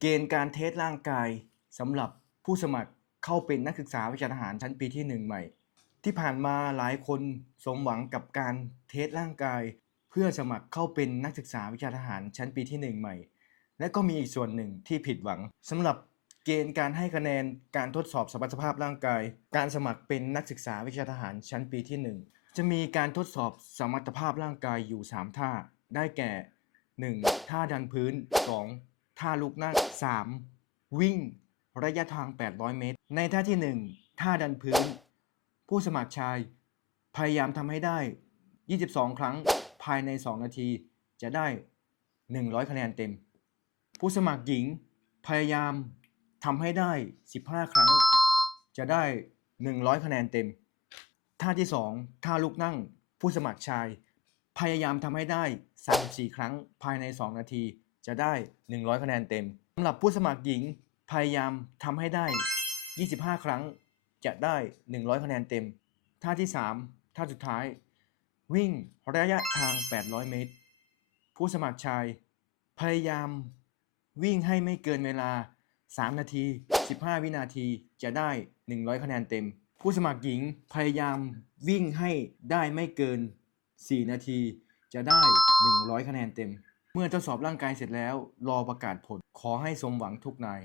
เกณฑ์การเทสร่างกายสำหรับผู้สมัครเข้าเป็นนักศึกษาวิชาทหารชั้นปีที่หนึ่งใหม่ ที่ผ่านมาหลายคนสมหวังกับการเทสร่างกาย เพื่อสมัครเข้าเป็นนักศึกษาวิชาทหารชั้นปีที่หนึ่งใหม่ และก็มีอีกส่วนหนึ่งที่ผิดหวังสำหรับเกณฑ์การให้คะแนนการทดสอบสมรรถภาพร่างกาย การสมัครเป็นนักศึกษาวิชาทหารชั้นปีที่หนึ่งจะมีการทดสอบสมรรถภาพร่างกายอยู่ 3 ท่า ได้แก่ 1. ท่าดันพื้น 2. ท่าลุกนั่ง 3. วิ่ง ระยะทาง 800 เมตร ในท่าที่ 1 ท่าดันพื้น ผู้สมัครชาย พยายามทำให้ได้ 22 ครั้งภายใน 2 นาที จะได้ 100 คะแนนเต็ม ผู้สมัครหญิง พยายามทำให้ได้ 15 ครั้ง จะได้ 100 คะแนนเต็ม ท่าที่ 2 ท่าลุกนั่ง ผู้สมัครชาย พยายามทำให้ได้ 34 ครั้งภายใน 2 นาที จะได้ 100 คะแนนเต็มสำหรับผู้สมัครหญิงพยายามทำให้ได้ 25 ครั้งจะได้ 100 คะแนนเต็ม ท่าที่ 3 ท่าสุดท้าย วิ่งระยะทาง 800 เมตร ผู้สมัครชาย พยายามวิ่งให้ไม่เกินเวลา 3 นาที 15 วินาทีจะได้ 100 คะแนนเต็ม ผู้สมัครหญิงพยายามวิ่งให้ได้ไม่เกิน 4 นาทีจะได้ 100 คะแนนเต็ม เมื่อทดสอบร่างกายเสร็จแล้ว รอประกาศผล ขอให้สมหวังทุกนาย